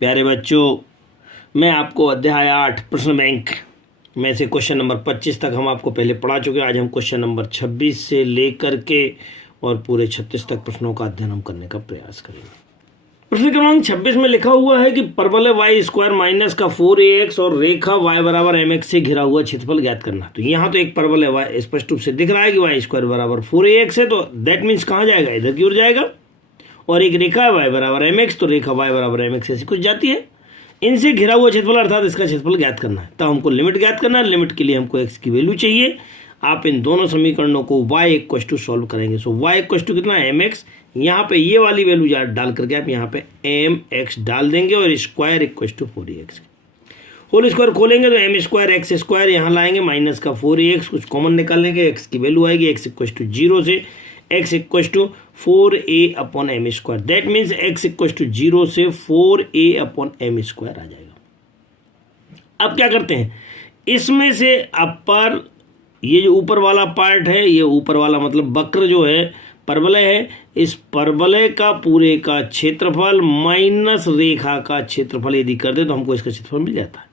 प्यारे बच्चों, मैं आपको अध्याय 8 प्रश्न बैंक में से क्वेश्चन नंबर 25 तक हम आपको पहले पढ़ा चुके हैं। आज हम क्वेश्चन नंबर 26 से लेकर के और पूरे 36 तक प्रश्नों का अध्ययन हम करने का प्रयास करेंगे। प्रश्न क्रमांक 26 में लिखा हुआ है कि परवलय वाई स्क्वायर माइनस का 4ax और रेखा y बराबर mx से घिरा हुआ क्षेत्रफल ज्ञात करना। तो यहाँ तो एक परवलय y स्पष्ट रूप से दिख रहा है कि वाई स्क्वायर बराबर 4ax है, तो दैट मीन्स कहाँ जाएगा, इधर की ओर जाएगा। और एक रेखा है y बराबर mx, तो रेखा y बराबर mx ऐसी कुछ जाती है। इनसे घिरा हुआ क्षेत्रफल अर्थात इसका क्षेत्रफल ज्ञात करना है। तो हमको लिमिट ज्ञात करना है। लिमिट के लिए हमको x की वैल्यू चाहिए। आप इन दोनों समीकरणों को y इक्वल टू सॉल्व करेंगे। सो y इक्वल टू कितना है mx, यहाँ पे ये वाली वैल्यू डाल करके आप यहाँ पे mx डाल देंगे और square equal to 4ax। Whole square खोलेंगे तो m स्क्वायर एक्स स्क्वायर यहाँ लाएंगे, माइनस का 4ax कुछ कॉमन निकालेंगे, x की वैल्यू आएगी x इक्वल टू 0 से x equal to 4a upon m square. That means x equal to 0 से 4a अपॉन एम स्क्वायर आ जाएगा। अब क्या करते हैं, इसमें से अपर ये जो ऊपर वाला पार्ट है, ये ऊपर वाला मतलब वक्र जो है परवलय है, इस परवलय का पूरे का क्षेत्रफल माइनस रेखा का क्षेत्रफल यदि कर दे तो हमको इसका क्षेत्रफल मिल जाता है।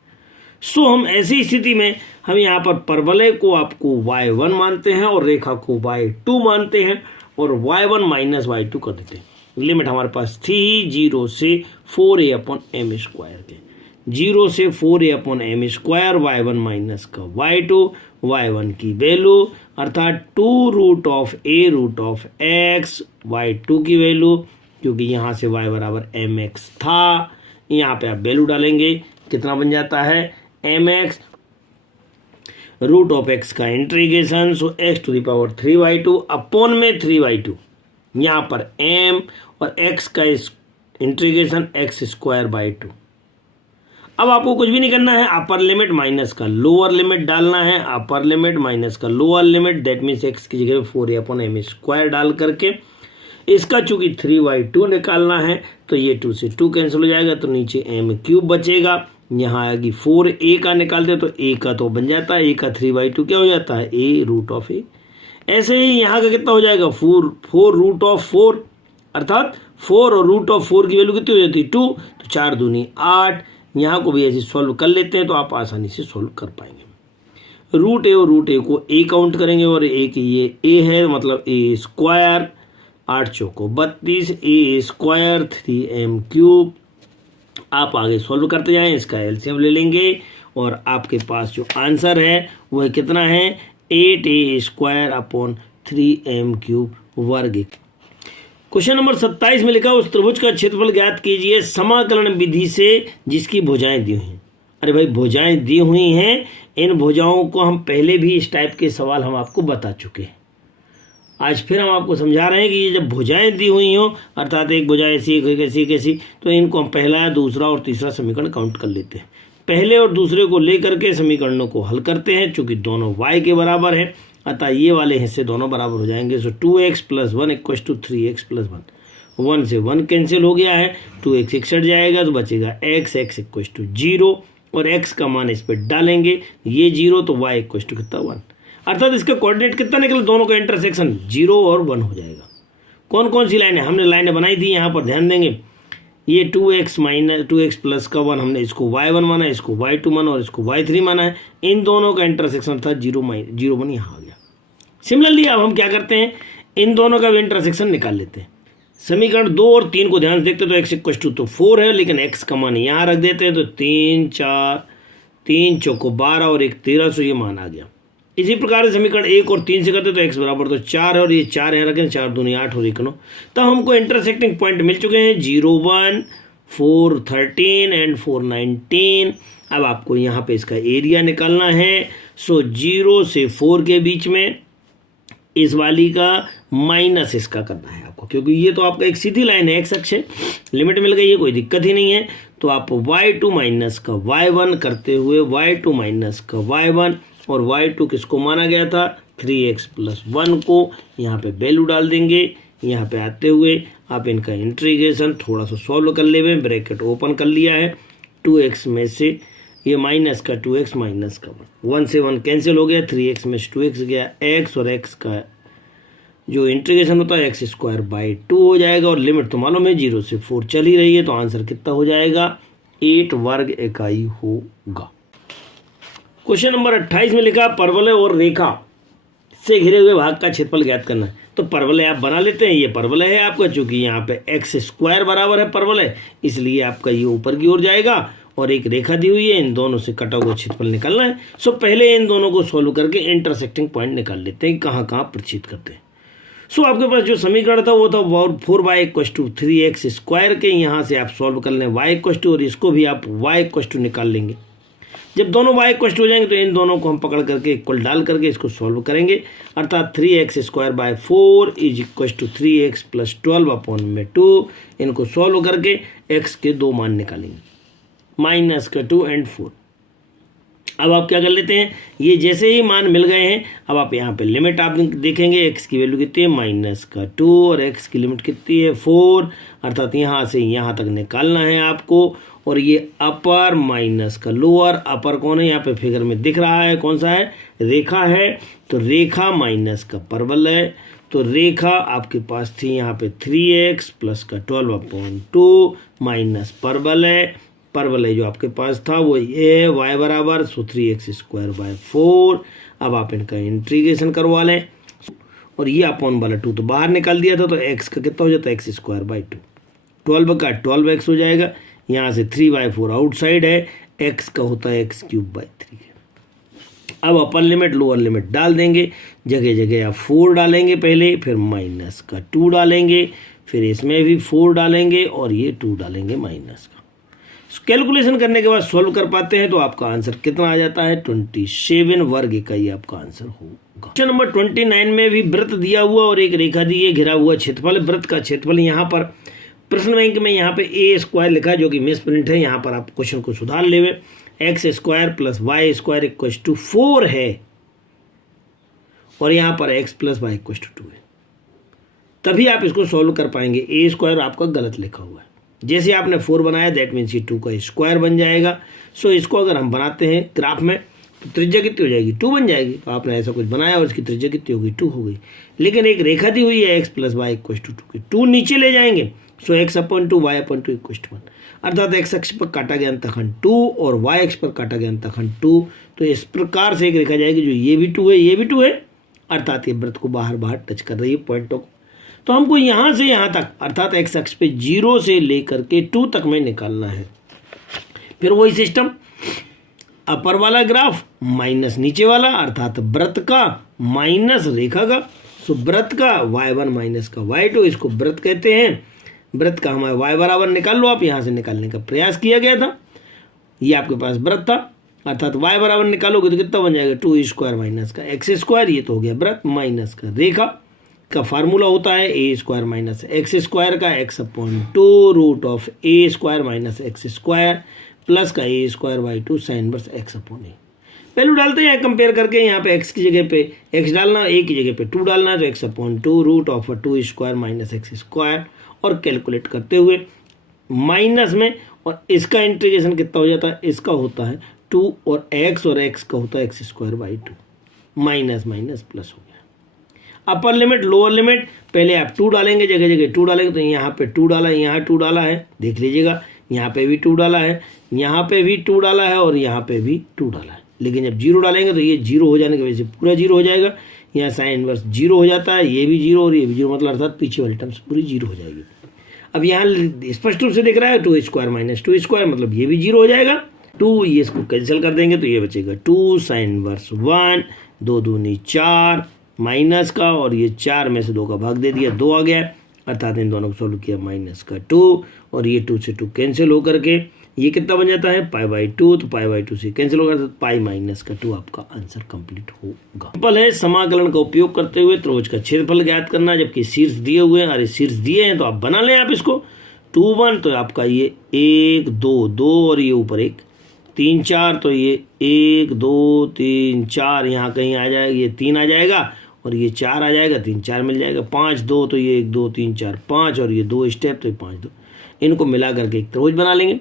सो हम ऐसी स्थिति में हम यहाँ पर परवलय को आपको y1 मानते हैं और रेखा को y2 मानते हैं और y1 माइनस y2 कर देते हैं। लिमिट हमारे पास थी 0 से 4a अपॉन एम स्क्वायर के, 0 से 4a upon m square, y1 minus का y2, y1 की वैल्यू अर्थात 2 root of a root of x, y2 की वैल्यू क्योंकि यहाँ से y बराबर mx था, यहाँ पे आप वैल्यू डालेंगे, कितना बन जाता है mx रूट ऑफ x का integration, so x to the power 3y2 upon में 3y2, यहाँ पर m और x का इंटीग्रेशन x स्क्वायर बाई 2। अब आपको कुछ भी नहीं करना है, अपर लिमिट माइनस का लोअर लिमिट डालना है, अपर लिमिट माइनस का lower limit, that means x की जगह 4a अपॉन एम स्क्वायर डाल करके इसका चूंकि 3y2 निकालना है तो ये 2 से 2 कैंसिल हो जाएगा, तो नीचे m क्यूब बचेगा, यहाँ आएगी 4a का निकालते तो a का तो बन जाता है, a का 3y2 क्या हो जाता है a रूट ऑफ a। ऐसे ही यहाँ का कितना हो जाएगा 4 रूट ऑफ 4 अर्थात 4 और रूट ऑफ 4 की वैल्यू कितनी हो जाती है 2, तो 4 दूनी 8। यहाँ को भी ऐसे सॉल्व कर लेते हैं तो आप आसानी से सॉल्व कर पाएंगे। रूट ए और रूट ए को a काउंट करेंगे और a की ये a है मतलब a square, 8 choco 32, a square 3m cube. आप आगे सॉल्व करते जाएं, इसका एलसीएम ले लेंगे और आपके पास जो आंसर है वह कितना है 8a square upon 3m cube वर्ग। क्वेश्चन नंबर 27 में लिखा उस त्रिभुज का क्षेत्रफल ज्ञात कीजिए समाकलन विधि से जिसकी भुजाएं दी हुई हैं। अरे भाई भुजाएं दी हुई हैं, इन भुजाओं को हम पहले भी इस टाइप के सवाल हम आपको बता चुके हैं। आज फिर हम आपको समझा रहे हैं कि ये जब भुजाएं दी हुई हो अर्थात एक भुजा ऐसी कैसी कैसी, तो इनको हम पहला, दूसरा और तीसरा समीकरण काउंट कर लेते हैं। पहले और दूसरे को लेकर के समीकरणों को हल करते हैं। चूंकि दोनों y के बराबर है अतः ये वाले हिस्से दोनों बराबर हो जाएंगे। So 2x plus 1 equal to 3x plus 1, 1 से 1 कैंसिल हो गया है, 2x 61 जाएगा तो बचेगा x इक्व टू 0 और x का मान इस पर डालेंगे, ये 0 तो y इक्व टू कितना 1, अर्थात इसका कोऑर्डिनेट कितना निकला, दोनों का इंटरसेक्शन 0 और 1 हो जाएगा। कौन कौन सी लाइनें हमने लाइनें बनाई थी, यहाँ पर ध्यान देंगे। ये 2x प्लस का 1 हमने इसको y1 माना, इसको y2 माना और इसको y3 माना है। इन दोनों का इंटरसेक्शन था 0 1 यहाँ आ गया। सिमिलरली अब हम क्या करते हैं, इन दोनों का भी इंटरसेक्शन निकाल लेते हैं। समीकरण 2 और 3 को ध्यान से देखते तो x इक्व टू तो 4 है, लेकिन x का मान यहाँ रख देते हैं तो 3 4 3 चौको 12 और 1 13, सो ये मान आ गया। इसी प्रकार से समीकरण 1 और 3 से करते तो x बराबर तो 4 है और ये 4 यहाँ रखें, 4 दूनी 8 और 1 9। तो हमको इंटरसेक्टिंग पॉइंट मिल चुके हैं 0 1 4 13 एंड 4 19। अब आपको यहाँ पे इसका एरिया निकालना है। सो 0 से 4 के बीच में इस वाली का माइनस इसका करना है आपको, क्योंकि ये तो आपका एक सीधी लाइन है, x अक्ष है, लिमिट मिल गई है, कोई दिक्कत ही नहीं है। तो आप y2 माइनस का y1 करते हुए y2 माइनस का y1 और y2 किसको माना गया था 3x प्लस 1 को यहाँ पे वैल्यू डाल देंगे। यहाँ पे आते हुए आप इनका इंटीग्रेशन थोड़ा सा सॉल्व कर ले, ब्रैकेट ओपन कर लिया है, 2x में से ये माइनस का 2x माइनस का 1 से 1 कैंसिल हो गया, 3x में से 2x गया, x और x का जो इंटीग्रेशन होता है x स्क्वायर बाई 2 हो जाएगा और लिमिट तो मालूम है 0 से 4 चल ही रही है, तो आंसर कितना हो जाएगा 8 वर्ग इकाई होगा। क्वेश्चन नंबर 28 में लिखा परवलय और रेखा से घिरे हुए भाग का क्षेत्रफल ज्ञात करना है। तो परवलय आप बना लेते हैं, ये परवलय है आपका, चूंकि यहाँ पे एक्स स्क्वायर बराबर है परवलय, इसलिए आपका ये ऊपर की ओर जाएगा और एक रेखा दी हुई है, इन दोनों से कटा हुआ क्षेत्रफल निकालना है। सो पहले इन दोनों को सॉल्व करके इंटरसेक्टिंग पॉइंट निकाल लेते हैं, कहाँ कहाँ प्रतिच्छेद करते हैं। सो आपके पास जो समीकरण था वो था 4y = 3x² के, यहाँ से आप सॉल्व कर लें y और इसको भी आप y निकाल लेंगे। जब दोनों y हो जाएंगे तो इन दोनों को हम पकड़ करके इक्वल डाल करके इसको सॉल्व करेंगे, अर्थात 3x² / 4 = 3x + 12/2। इनको सॉल्व करके x के 2 मान निकालेंगे, -2 और 4। अब आप क्या कर लेते हैं, ये जैसे ही मान मिल गए हैं, अब आप यहाँ पे लिमिट आप देखेंगे, x की वैल्यू कितनी है -2 और x की लिमिट कितनी है 4, अर्थात यहाँ से यहाँ तक निकालना है आपको। और ये अपर माइनस का लोअर, अपर कौन है यहाँ पे फिगर में दिख रहा है, कौन सा है, रेखा है, तो रेखा माइनस का परवलय। तो रेखा आपके पास थी यहाँ पे 3x + 12/2 माइनस परवलय, परवलय जो आपके पास था वो ये y बराबर 3x² / 4। अब आप इनका इंटीग्रेशन करवा लें और ये अपॉन वाला 2 तो बाहर निकाल दिया था, तो x का कितना हो जाता है x² / 2, 12 का 12x हो जाएगा, यहाँ से 3/4 आउटसाइड है, x का होता है x³ / 3। अब अपर लिमिट लोअर लिमिट डाल देंगे, जगह जगह आप 4 डालेंगे पहले, फिर -2 डालेंगे, फिर इसमें भी 4 डालेंगे और ये 2 डालेंगे माइनस का। कैलकुलेशन करने के बाद सॉल्व कर पाते हैं तो आपका आंसर कितना आ जाता है, 27 वर्ग इकाई आपका आंसर होगा। क्वेश्चन नंबर 29 में भी वृत्त दिया हुआ और एक रेखा दी है, घिरा हुआ क्षेत्रफल। वृत्त का क्षेत्रफल यहाँ पर प्रश्न बैंक में यहाँ पे a² लिखा है जो कि मिस प्रिंट है, यहाँ पर आप क्वेश्चन को सुधार लेवे, x² + y² = 4 है और यहाँ पर x + y = 2 है, तभी आप इसको सॉल्व कर पाएंगे। a² आपका गलत लिखा हुआ है, जैसे आपने 4 बनाया दैट मीन्स ये 2 का स्क्वायर बन जाएगा। सो इसको अगर हम बनाते हैं ग्राफ में तो त्रिज्या कितनी हो जाएगी, 2 बन जाएगी। तो आपने ऐसा कुछ बनाया और इसकी त्रिज्या कितनी होगी, 2 हो गई। लेकिन एक रेखा दी हुई है x + y = 2 2 नीचे ले जाएंगे, सो x/2 y/2 = 1, अर्थात x अक्ष पर काटा गया अंतखंड 2 और y अक्ष पर काटा गया अंतखंड 2। तो इस प्रकार से एक रेखा जाएगी जो ये भी 2 है, ये भी 2 है, अर्थात ये वृत्त को बाहर बाहर टच कर रही है पॉइंटों को। तो हमको यहाँ से यहाँ तक अर्थात x अक्ष पे 0 से लेकर के 2 तक में निकालना है। फिर वही सिस्टम, अपर वाला ग्राफ माइनस नीचे वाला, अर्थात वृत्त का माइनस रेखा का। सो वृत्त का y1 माइनस का y2, इसको वृत्त कहते हैं। वृत्त का हमारे y बराबर निकाल लो आप, यहाँ से निकालने का प्रयास किया गया था, ये आपके पास वृत्त था, अर्थात y बराबर निकालोगे तो कितना बन जाएगा, 2² माइनस का x², ये तो हो गया वृत्त, माइनस का रेखा का फार्मूला होता है a² - x² का x/2 √a² - x² प्लस का a²/2 sin 1 x/a। वैल्यू डालते हैं कंपेयर करके, यहाँ पे x की जगह पे x डालना, a की जगह पे 2 डालना, तो x/2 √2² - x² और कैलकुलेट करते हुए माइनस में, और इसका इंटीग्रेशन कितना हो जाता है, इसका होता है 2 और x का होता है x² / 2, माइनस माइनस प्लस हो गया। अपर लिमिट लोअर लिमिट, पहले आप 2 डालेंगे, जगह जगह 2 डालेंगे, तो यहाँ पे 2 डाला है, यहाँ 2 डाला है, देख लीजिएगा, यहाँ पे भी 2 डाला है, यहाँ पे भी 2 डाला है और यहाँ पे भी 2 डाला है। लेकिन जब 0 डालेंगे तो ये 0 हो जाने की वजह से पूरा 0 हो जाएगा, यहाँ साइन 1 0 हो जाता है, ये भी 0 और ये भी 0, मतलब अर्थात पीछे वाली टर्म्स पूरी 0 हो जाएगी। अब यहाँ स्पष्ट रूप से दिख रहा है 2² - 2², मतलब ये भी 0 हो जाएगा। 2 ये इसको कैंसिल कर देंगे तो ये बचेगा 2 sin 1 2 दूनी 4 माइनस का, और ये 4 में से 2 का भाग दे दिया, 2 आ गया, अर्थात इन दोनों को सोल्व किया -2 और ये 2 से 2 कैंसिल होकर के ये कितना बन जाता है π/2, तो π/2 से कैंसिल होगा तो π - 2 आपका आंसर कंप्लीट होगा। सिंपल है, समाकलन का उपयोग करते हुए त्रिभुज का क्षेत्रफल ज्ञात करना, जबकि शीर्ष दिए हुए हैं, अरे शीर्ष दिए हैं तो आप बना लें आप इसको 2 1, तो आपका ये 1 2 2 और ये ऊपर 1 3 4, तो ये 1 2 3 4 यहाँ कहीं आ जाएगा, ये 3 आ जाएगा और ये 4 आ जाएगा, 3 4 मिल जाएगा, 5 2, तो ये 1 2 3 4 5 और ये 2 स्टेप, तो ये 5 2, इनको मिला करके एक त्रिभुज बना लेंगे।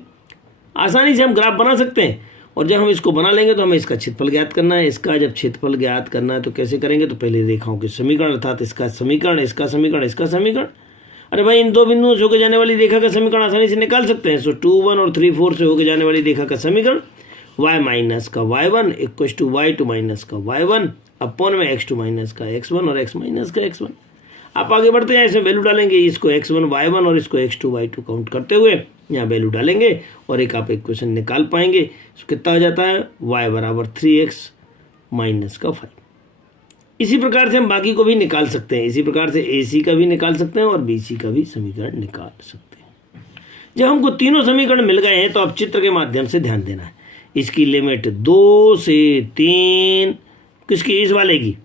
आसानी से हम ग्राफ बना सकते हैं, और जब हम इसको बना लेंगे तो हमें इसका क्षेत्रफल ज्ञात करना है। इसका जब क्षेत्रफल ज्ञात करना है तो कैसे करेंगे, तो पहले रेखाओं के समीकरण, अर्थात इसका समीकरण, इसका समीकरण, इसका समीकरण, अरे भाई इन दो बिंदुओं से होकर जाने वाली रेखा का समीकरण आसानी से निकाल सकते हैं। सो 2 1 और 3 4 से होकर जाने वाली रेखा का समीकरण y माइनस का y1 equal to y2 minus का y1 अपॉन में x2 माइनस का x1 और x माइनस का x1। आप आगे बढ़ते हैं, इसमें वैल्यू डालेंगे, इसको x1 y1 और इसको x2 y2 काउंट करते हुए यहाँ वैल्यू डालेंगे और एक आप इक्वेशन निकाल पाएंगे। तो कितना हो जाता है y बराबर 3x माइनस का 5। इसी प्रकार से हम बाकी को भी निकाल सकते हैं। इसी प्रकार से AC का भी निकाल सकते हैं और BC का भी समीकरण निकाल सकते हैं। जब हमको तीनों समीकरण मिल गए हैं तो अब चित्र के माध्यम से ध्यान देना है। इसकी लिमिट 2 से 3 किसकी, इस वाले की,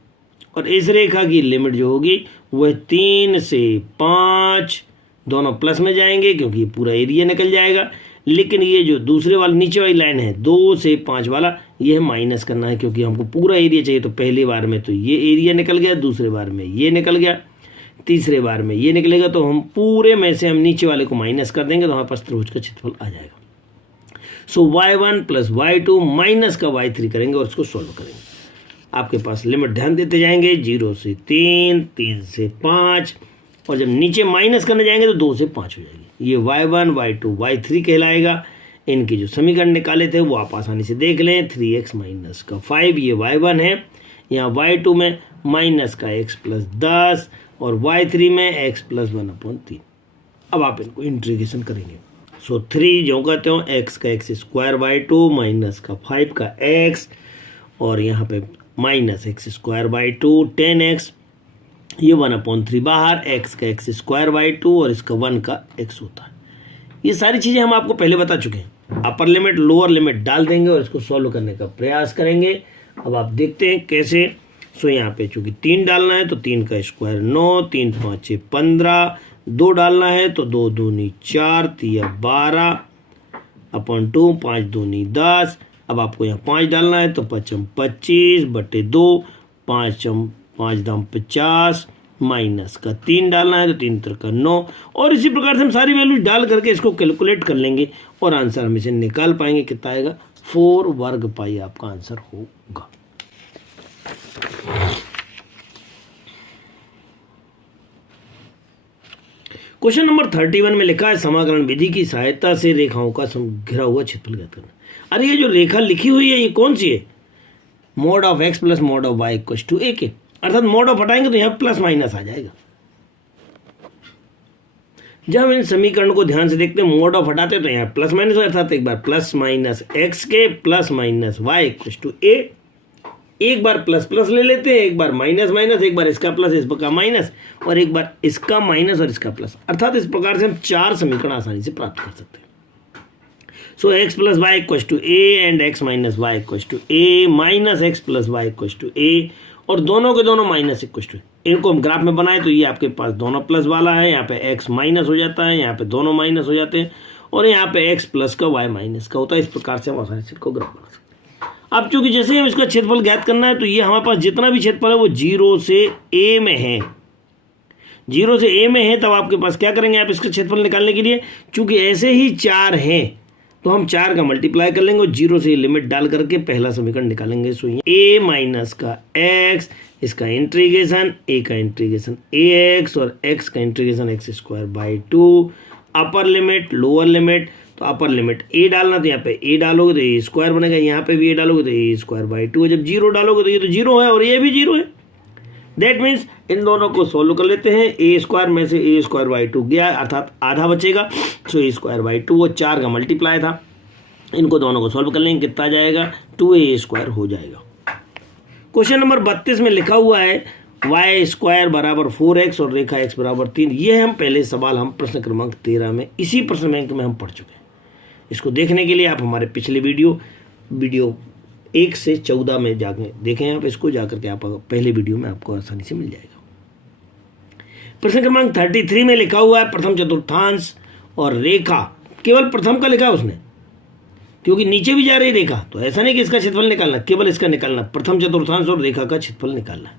और इस रेखा की लिमिट जो होगी वह 3 से 5, दोनों प्लस में जाएंगे क्योंकि पूरा एरिया निकल जाएगा। लेकिन ये जो दूसरे वाला नीचे वाली लाइन है 2 से 5 वाला, ये माइनस करना है क्योंकि हमको पूरा एरिया चाहिए। तो पहली बार में तो ये एरिया निकल गया, दूसरे बार में ये निकल गया, तीसरे बार में ये निकलेगा। तो हम पूरे में से हम नीचे वाले को माइनस कर देंगे तो हमारे पास त्रिभुज का क्षेत्रफल आ जाएगा। सो y1 प्लस y2 माइनस का y3 करेंगे और इसको सॉल्व करेंगे। आपके पास लिमिट ध्यान देते जाएंगे, 0 से 3, 3 से 5, और जब नीचे माइनस करने जाएंगे तो 2 से 5 हो जाएगी। ये y1 y2 y3 कहलाएगा। इनके जो समीकरण निकाले थे वो आप आसानी से देख लें, 3x माइनस का 5 ये y1 है, यहाँ y2 में माइनस का x प्लस 10 और y3 में x प्लस 1/3। अब आप इनको इंटीग्रेशन करेंगे। सो 3 जो कहते हो x का x स्क्वायर y2 माइनस का 5 का x और यहाँ पे minus x square y2 10x, ये 1/3 बाहर, x का x स्क्वायर y2 और इसका 1 का x होता है। ये सारी चीज़ें हम आपको पहले बता चुके हैं। अपर लिमिट लोअर लिमिट डाल देंगे और इसको सॉल्व करने का प्रयास करेंगे। अब आप देखते हैं कैसे। सो यहाँ पे चूँकि 3 डालना है तो 3 का स्क्वायर 9, 3 5 15, 2 डालना है तो 2 दूनी 4, 3 12 अपॉन 2, 5 दूनी 10। अब आपको यहाँ 5 डालना है तो 5 25 बटे 2, 5 दाम 50 माइनस का 3 डालना है तो 3 3 9। और इसी प्रकार से हम सारी वैल्यू डाल करके इसको कैलकुलेट कर लेंगे और आंसर हम इसे निकाल पाएंगे। कितना आएगा 4 वर्ग पाई आपका आंसर होगा। क्वेश्चन नंबर 31 में लिखा है समाकलन विधि की सहायता से रेखाओं का घिरा हुआ क्षेत्रफल ज्ञात करना। अरे ये जो रेखा लिखी हुई है ये कौन सी है, mod of x plus mod of y equal to a के, अर्थात मोड ऑफ हटाएंगे तो यहाँ प्लस माइनस आ जाएगा। जब हम इन समीकरण को ध्यान से देखते हैं मोड ऑफ हटाते हैं तो यहाँ प्लस माइनस, अर्थात एक बार प्लस माइनस x के plus minus y equal to a, एक बार प्लस प्लस ले लेते हैं, एक बार माइनस माइनस, एक बार इसका प्लस इसका माइनस और एक बार इसका माइनस और इसका प्लस। अर्थात इस प्रकार से हम 4 समीकरण आसानी से प्राप्त कर सकते हैं। So x plus y equal to a and x minus y equal to a minus x plus y equal to a, और दोनों के दोनों माइनस इक्वल टू। इनको हम ग्राफ में बनाए तो ये आपके पास दोनों प्लस वाला है, यहाँ पे x माइनस हो जाता है, यहाँ पे दोनों माइनस हो जाते हैं और यहाँ पे x प्लस का y माइनस का होता है। इस प्रकार से हम आसानी से इसको ग्राफ बना सकते हैं। अब चूंकि जैसे हम इसका क्षेत्रफल ज्ञात करना है तो ये हमारे पास जितना भी क्षेत्रफल है वो 0 से a में है, 0 से a में है। तब आपके पास क्या करेंगे आप इसका क्षेत्रफल निकालने के लिए, चूंकि ऐसे ही 4 हैं तो हम 4 का मल्टीप्लाई कर लेंगे और 0 से लिमिट डाल करके पहला समीकरण निकालेंगे। सो a माइनस का x, इसका इंटीग्रेशन, a का इंटीग्रेशन ax और x का integration x square by 2, upper limit lower limit. तो अपर लिमिट a डालना तो यहाँ पे a डालोगे तो a स्क्वायर बनेगा, यहाँ पे भी a डालोगे तो a स्क्वायर बाई 2। जब 0 डालोगे तो ये तो 0 है और ये भी 0 है। दैट मीन्स इन दोनों को सोल्व कर लेते हैं। a स्क्वायर में से a स्क्वायर बाई 2 गया, अर्थात आधा बचेगा। सो a स्क्वायर बाई 2 वो 4 का मल्टीप्लाई था। इनको दोनों को सोल्व कर लेंगे, कितना आ जाएगा 2a स्क्वायर हो जाएगा। क्वेश्चन नंबर 32 में लिखा हुआ है y स्क्वायर बराबर 4x और रेखा x बराबर 3। ये हम पहले सवाल हम प्रश्न क्रमांक 13 में इसी प्रश्न बैंक में हम पढ़ चुके हैं। इसको देखने के लिए आप हमारे पिछले वीडियो 1 से 14 में जाके देखें। आप इसको जाकर के आप पहले वीडियो में आपको आसानी से मिल जाएगा। प्रश्न क्रमांक 33 में लिखा हुआ है प्रथम चतुर्थांश और रेखा, केवल प्रथम का लिखा है उसने क्योंकि नीचे भी जा रही रेखा, तो ऐसा नहीं कि इसका क्षेत्रफल निकालना, केवल इसका निकालना, प्रथम चतुर्थांश और रेखा का क्षेत्रफल निकालना है।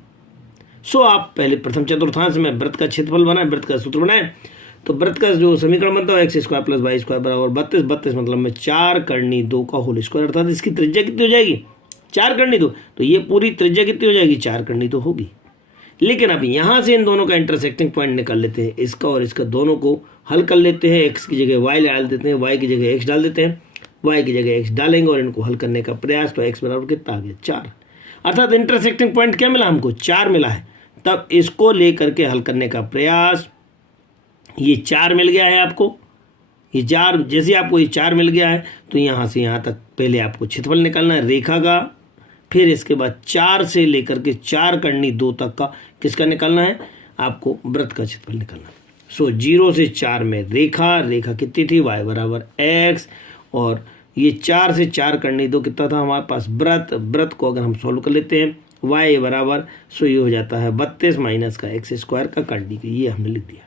सो आप पहले प्रथम चतुर्थांश में वृत्त का क्षेत्रफल बनाए, वृत्त का सूत्र बनाए। तो वृत्त का जो समीकरण बनता है x square plus y square बराबर 32, 32 मतलब में 4 करनी 2 का होल स्क्वायर, अर्थात इसकी त्रिज्या कितनी हो जाएगी 4 करनी 2, तो ये पूरी त्रिज्या कितनी हो जाएगी 4 करनी 2 होगी। लेकिन अब यहाँ से इन दोनों का इंटरसेक्टिंग पॉइंट निकाल लेते हैं, इसका और इसका दोनों को हल कर लेते हैं। एक्स की जगह वाई डाल देते हैं, वाई की जगह एक्स डाल देते हैं, वाई की जगह एक्स डालेंगे और इनको हल करने का प्रयास। तो एक्स बराबर कितना आ गया 4, अर्थात इंटरसेक्टिंग पॉइंट क्या मिला हमको 4 मिला है। तब इसको लेकर के हल करने का प्रयास, ये 4 मिल गया है आपको, ये 4 जैसे आपको ये 4 मिल गया है तो यहाँ से यहाँ तक पहले आपको क्षेत्रफल निकालना है रेखा का, फिर इसके बाद 4 से लेकर के 4 करनी 2 तक का किसका निकालना है, आपको वृत्त का क्षेत्रफल निकालना है। सो 0 से 4 में रेखा कितनी थी, y बराबर x, और ये 4 से 4 करनी 2 कितना था हमारे पास वृत्त को अगर हम सॉल्व कर लेते हैं y बराबर, सो ये हो जाता है 32 माइनस का एक्स स्क्वायर का करनी की, ये हमने लिख दिया।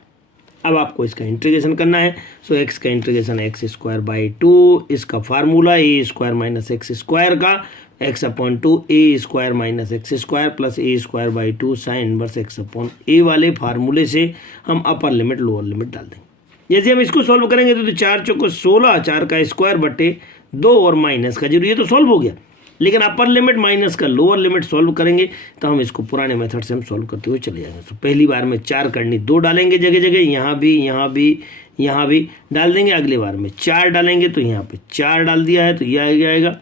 अब आपको इसका इंटीग्रेशन करना है। सो x का इंटीग्रेशन एक्स स्क्वायर बाई 2, इसका formula A square minus X square का x upon 2 A square minus X square plus A square by 2 sine inverse x upon A वाले फार्मूले से हम अपर लिमिट लोअर लिमिट डाल देंगे। जैसे हम इसको सॉल्व करेंगे तो 4 चौको 16, 4 का स्क्वायर बटे 2 और माइनस का 0, ये तो सॉल्व हो गया। लेकिन अपर लिमिट माइनस का लोअर लिमिट सॉल्व करेंगे तो हम इसको पुराने मेथड से हम सॉल्व करते हुए चले जाएंगे। तो पहली बार में 4 करनी 2 डालेंगे जगह जगह, यहाँ भी डाल देंगे। अगली बार में 4 डालेंगे तो यहाँ पे 4 डाल दिया है तो ये आ जाएगा,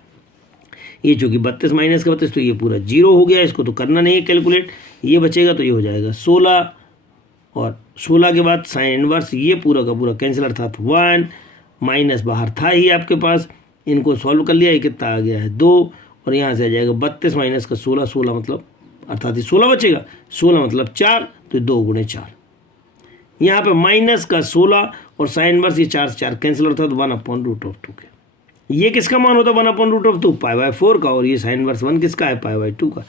ये जो कि 32 माइनस का 32 तो ये पूरा 0 हो गया, इसको तो करना नहीं है कैलकुलेट, ये बचेगा तो ये हो जाएगा 16, और 16 के बाद साइन इनवर्स, ये पूरा का पूरा कैंसिल, अर्थात 1 माइनस बाहर था ही आपके पास, इनको सॉल्व कर लिया, ये कितना आ गया है 2, और यहाँ से आ जाएगा 32 माइनस का 16, 16 मतलब अर्थात ये 16 बचेगा, 16 मतलब 4, तो 2 गुणे 4, यहाँ पे माइनस का 16 और साइन इनवर्स ये 4 से 4 कैंसिल, अर्थात 1/√2 के। ये किसका मान होता है 1/√2 π/4 का, और ये साइन इनवर्स 1 किसका है π/2 का।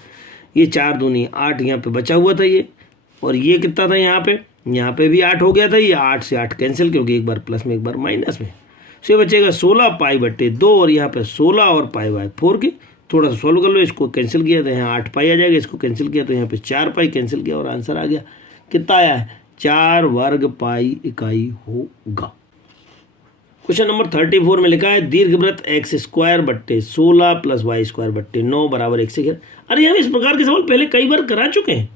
ये 4 दूनी 8 यहाँ पे बचा हुआ था ये, और ये कितना था यहाँ पे भी 8 हो गया था, ये 8 से 8 कैंसिल क्योंकि एक बार प्लस में एक बार माइनस में, सो ये बचेगा 16 π/2, और यहाँ पे 16 और π/4 की, थोड़ा सा सॉल्व कर लो, इसको कैंसिल किया तो यहाँ 8 पाई आ जाएगा, इसको कैंसिल किया तो यहाँ पे 4 पाई कैंसिल किया और आंसर आ गया, कितना आया है 4 वर्ग पाई इकाई होगा। क्वेश्चन नंबर 34 में लिखा है दीर्घवृत्त एक्स स्क्वायर बट्टे 16 प्लस वाई स्क्वायर बट्टे 9 बराबर 1 से। अरे हम इस प्रकार के सवाल पहले कई बार करा चुके हैं।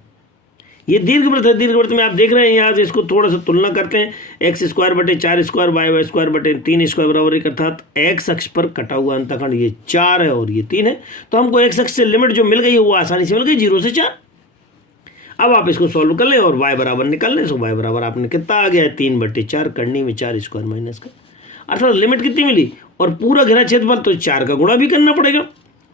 ये दीर्घवृत्त है, दीर्घवृत्त में आप देख रहे हैं यहाँ से इसको थोड़ा सा तुलना करते हैं, एक्स स्क्वायर बटे 4 स्क्वायर वाई स्क्वायर बटे 3 स्क्वायर बराबर 1, अर्थात एक्स अक्ष पर कटा हुआ अंतखंड ये 4 है और ये 3 है, तो हमको एक्स अक्ष से लिमिट जो मिल गई है वो आसानी से मिल गई 0 से 4। अब आप इसको सॉल्व कर लें और y बराबर निकाल लें, सो y बराबर आपने कितना आ गया है 3/4 करनी में 4 स्क्वायर माइनस का, अर्थात लिमिट कितनी मिली, और पूरा घेरा क्षेत्रफल तो 4 का गुणा भी करना पड़ेगा,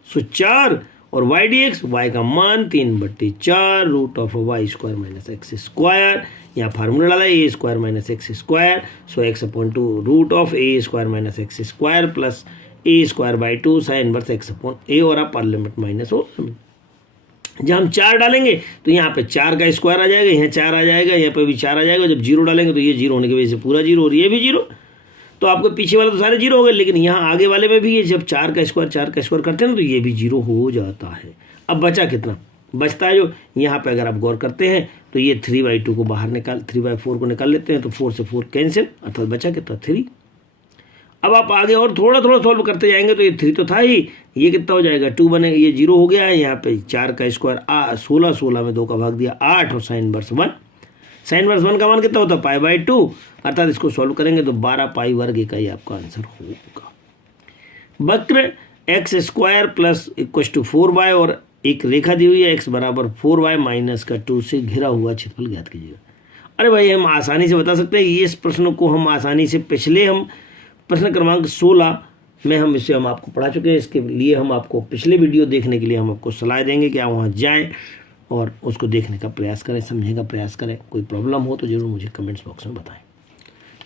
सो 4 और y dx, y का मान 3/4 root of Y square minus X square, यहाँ फार्मूला डाला A square minus X square, so x/2 root of A square minus X square plus A square by 2 sine inverse x/a, और upper limit minus हो limit. जब हम 4 डालेंगे तो यहाँ पे 4 का स्क्वायर आ जाएगा, यहाँ 4 आ जाएगा, यहाँ पे भी 4 आ जाएगा, जब 0 डालेंगे तो ये 0 होने की वजह से पूरा 0 और ये भी 0, तो आपको पीछे वाला तो सारे 0 हो गए, लेकिन यहाँ आगे वाले में भी ये जब 4 का स्क्वायर करते हैं ना तो ये भी 0 हो जाता है। अब बचा कितना, बचता है जो यहाँ पे अगर आप गौर करते हैं तो ये 3/2 को बाहर निकाल 3/4 को निकाल लेते हैं तो 4 से 4 कैंसिल, अर्थात बचा कितना 3। अब आप आगे और थोड़ा थोड़ा सॉल्व करते जाएंगे तो ये 3 तो था ही, ये कितना हो जाएगा 2 बनेगा, ये 0 हो गया है, यहाँ पे 4 का स्क्वायर 16 में 2 का भाग दिया 8 और साइन इनवर्स 1, साइन इनवर्स 1 का मान कितना होता है π/2, अर्थात इसको सॉल्व करेंगे तो 12 पाई वर्ग इकाई आपका आंसर होगा। वक्र x square plus equal to 4y और एक रेखा दी हुई है x बराबर 4y माइनस का 2 से घिरा हुआ क्षेत्रफल ज्ञात कीजिएगा। अरे भाई हम आसानी से बता सकते हैं, ये इस प्रश्न को हम आसानी से पिछले हम प्रश्न क्रमांक 16 में हम आपको पढ़ा चुके हैं। इसके लिए हम आपको पिछले वीडियो देखने के लिए हम आपको सलाह देंगे कि आप वहाँ जाएं और उसको देखने का प्रयास करें, समझने का प्रयास करें। कोई प्रॉब्लम हो तो जरूर मुझे कमेंट्स बॉक्स में बताएं।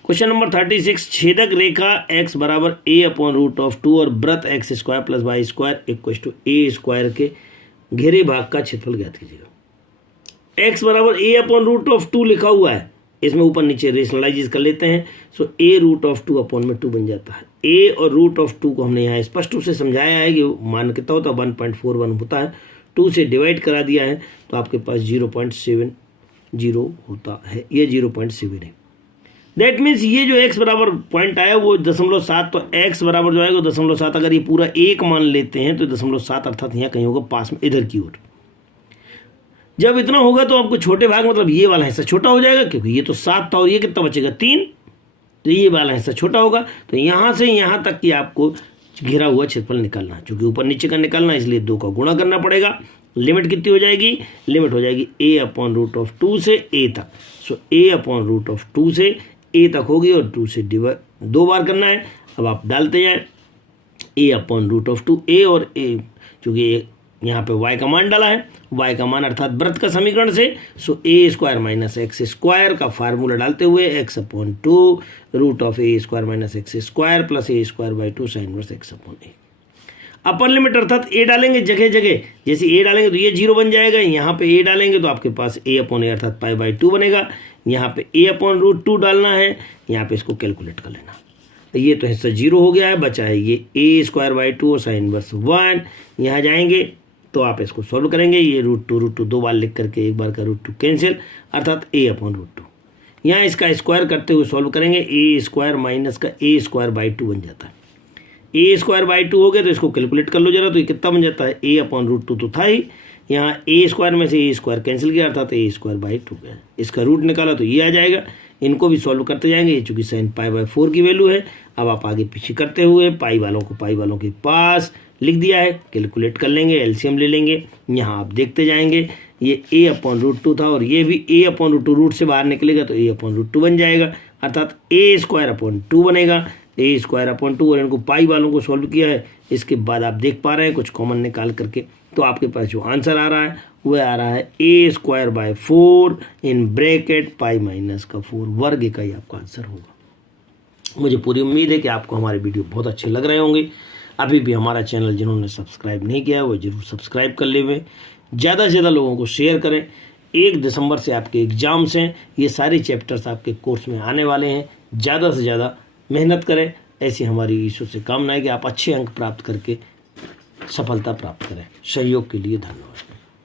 क्वेश्चन नंबर 36, छेदक रेखा x बराबर a/√2 और वृत्त x square plus y square equal to a square के घेरे भाग का क्षेत्रफल ज्ञात कीजिएगा। x बराबर a/√2 लिखा हुआ है, इसमें ऊपर नीचे रेशनलाइज कर लेते हैं, सो a√2/2 बन जाता है। a और √2 को हमने यहाँ स्पष्ट रूप से समझाया है कि मान कितना होता है 1.41 होता है, 2 से डिवाइड करा दिया है तो आपके पास 0.70 होता है, ये 0.7 है। दैट मीन्स ये जो x बराबर पॉइंट आया वो 0.7, तो x बराबर जो आएगा 0.7, अगर ये पूरा 1 मान लेते हैं तो 0.7 अर्थात यहाँ कहीं होगा पास में इधर की ओर। जब इतना होगा तो आपको छोटे भाग मतलब ये वाला हिस्सा छोटा हो जाएगा, क्योंकि ये तो 7 था और ये कितना बचेगा 3, तो ये वाला हिस्सा छोटा होगा। तो यहाँ से यहाँ तक कि आपको घिरा हुआ क्षेत्रफल निकालना है, चूँकि ऊपर नीचे का निकालना है इसलिए 2 का गुणा करना पड़ेगा। लिमिट कितनी हो जाएगी, लिमिट हो जाएगी a/√2 से a तक। सो a/√2 से a तक होगी और 2 से डिवाइड 2 बार करना है। अब आप डालते जाएं a/√2 a और a, चूँकि यहाँ पे y का मान डाला है, y का मान अर्थात वृत्त का समीकरण से। सो a² - x² का फार्मूला डालते हुए x/2 √a² - x² plus a² sin inverse x/a। Upper limit अर्थात a डालेंगे जगह जगह, जैसे a डालेंगे तो ये 0 बन जाएगा, यहाँ पे a डालेंगे तो आपके पास a/a अर्थात π/2 बनेगा। यहाँ पे a/√2 डालना है, यहाँ पे इसको कैलकुलेट कर लेना। ये तो हिस्सा 0 हो गया है, बचा है ये a² और साइन इनवर्स 1। यहाँ जाएंगे तो आप इसको सॉल्व करेंगे, ये √2 2 बार लिख करके एक बार का √2 कैंसिल अर्थात a/√2। यहाँ इसका स्क्वायर करते हुए सॉल्व करेंगे, a² माइनस का a²/2 बन जाता है। a²/2 हो गया तो इसको कैलकुलेट कर लो जरा, तो ये कितना बन जाता है a/√2 तो था ही, यहाँ a² में से a² कैंसिल किया अर्थात a²/2 गया, इसका रूट निकाला तो ये आ जाएगा। इनको भी सॉल्व करते जाएंगे, ये चूँकि sin π/4 की वैल्यू है। अब आप आगे पीछे करते हुए पाई वालों के पास लिख दिया है, कैलकुलेट कर लेंगे, एलसीएम ले लेंगे। यहाँ आप देखते जाएंगे, ये a/√2 था और ये भी a/√2 रूट से बाहर निकलेगा तो a/√2 बन जाएगा अर्थात a²/2 बनेगा, a²/2। और इनको पाई वालों को सॉल्व किया है, इसके बाद आप देख पा रहे हैं कुछ कॉमन निकाल करके, तो आपके पास जो आंसर आ रहा है वह आ रहा है a²/4 इन ब्रैकेट π-4 वर्ग का ही आपका आंसर होगा। मुझे पूरी उम्मीद है कि आपको हमारे वीडियो बहुत अच्छे लग रहे होंगे। अभी भी हमारा चैनल जिन्होंने सब्सक्राइब नहीं किया है वो जरूर सब्सक्राइब कर लें, ज़्यादा से ज़्यादा लोगों को शेयर करें। 1 दिसंबर से आपके एग्ज़ाम्स हैं, ये सारे चैप्टर्स आपके कोर्स में आने वाले हैं, ज़्यादा से ज़्यादा मेहनत करें। ऐसी हमारी ईश्वर से कामना है कि आप अच्छे अंक प्राप्त करके सफलता प्राप्त करें। सहयोग के लिए धन्यवाद।